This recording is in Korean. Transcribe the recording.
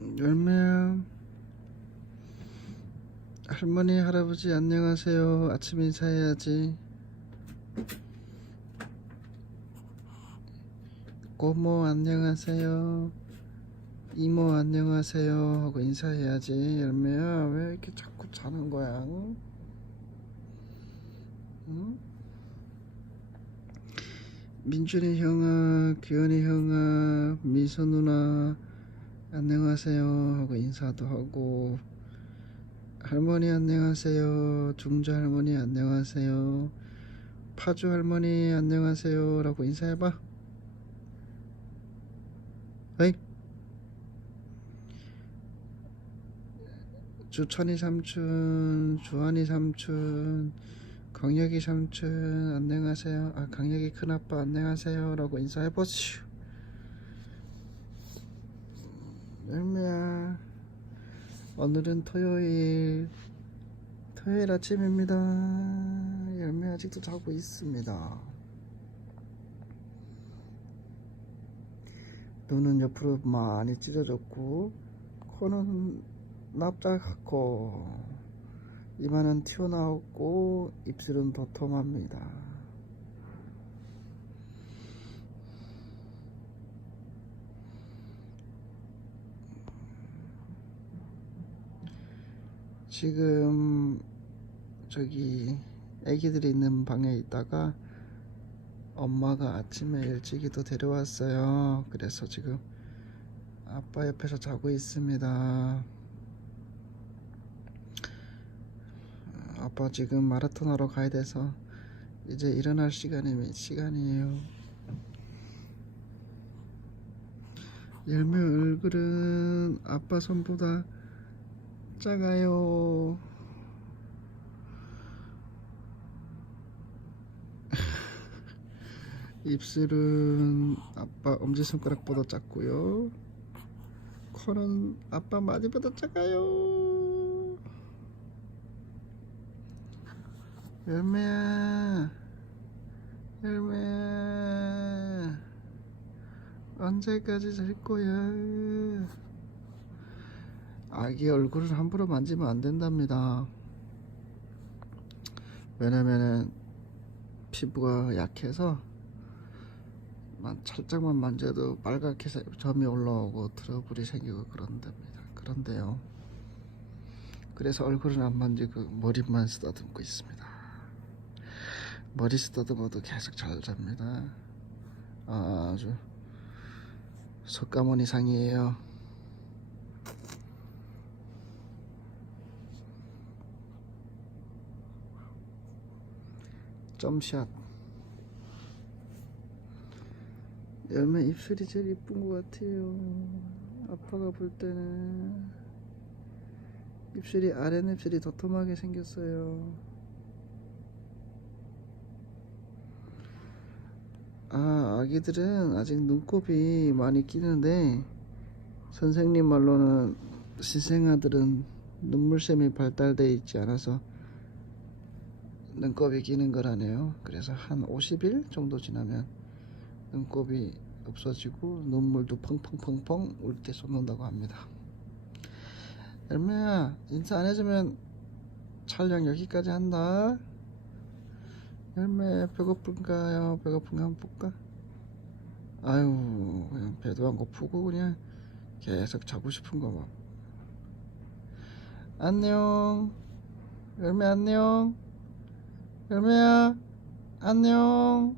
열매야 할머니 할아버지 안녕하세요. 아침 인사해야지. 고모 안녕하세요. 이모 안녕하세요. 하고 인사해야지. 열매야. 왜 이렇게 자꾸 자는 거야? 응? 응? 민준이 형아 규현이 형아 미소 누나 안녕하세요 하고 인사도 하고 할머니 안녕하세요 중조 할머니 안녕하세요 파주 할머니 안녕하세요 라고 인사해봐. 어이. 주천이 삼촌 주한이 삼촌 강혁이 삼촌 안녕하세요. 아 강혁이 큰아빠 안녕하세요 라고 인사해보시오 열매야 오늘은 토요일 토요일 아침입니다. 열매 아직도 자고 있습니다. 눈은 옆으로 많이 찢어졌고 코는 납작하고 이마는 튀어나왔고 입술은 도톰합니다 지금 저기 애기들이 있는 방에 있다가 엄마가 아침에 일찍이도 데려왔어요. 그래서 지금 아빠 옆에서 자고 있습니다. 아빠 지금 마라톤 하러 가야 돼서 이제 일어날 시간이 시간이에요. 열매 얼굴은 아빠 손보다 작아요. 입술은 아빠 엄지손가락보다 작고요. 코는 아빠 마디보다 작아요. 열매야, 열매야, 언제까지 잘 거야? 아기 얼굴을 함부로 만지면 안 된답니다. 왜냐면은 피부가 약해서 만- 살짝만 만져도 빨갛게 세- 점이 올라오고 트러블이 생기고 그런답니다. 그런데요. 그래서 얼굴은 안 만지고 머리만 쓰다듬고 있습니다. 머리 쓰다듬어도 계속 잘 잡니다. 아주 석가모니 상이에요. 점샷. 열매 입술이 제일 이쁜 것 같아요. 아빠가 볼 때는 입술이 아랫 입술이 도톰하게 생겼어요. 아 아기들은 아직 눈곱이 많이 끼는데 선생님 말로는 신생아들은 눈물샘이 발달돼 있지 않아서 눈곱이 끼는 거라네요. 그래서 한 50일 정도 지나면 눈곱이 없어지고 눈물도 펑펑펑펑 울 때 쏟는다고 합니다. 열매야 인사 안 해주면 촬영 여기까지 한다. 열매 배고픈가요? 배고픈 거 한번 볼까? 아유 그냥 배도 안 고프고 그냥 계속 자고 싶은 거 봐. 안녕. 열매 안녕. 열매야 안녕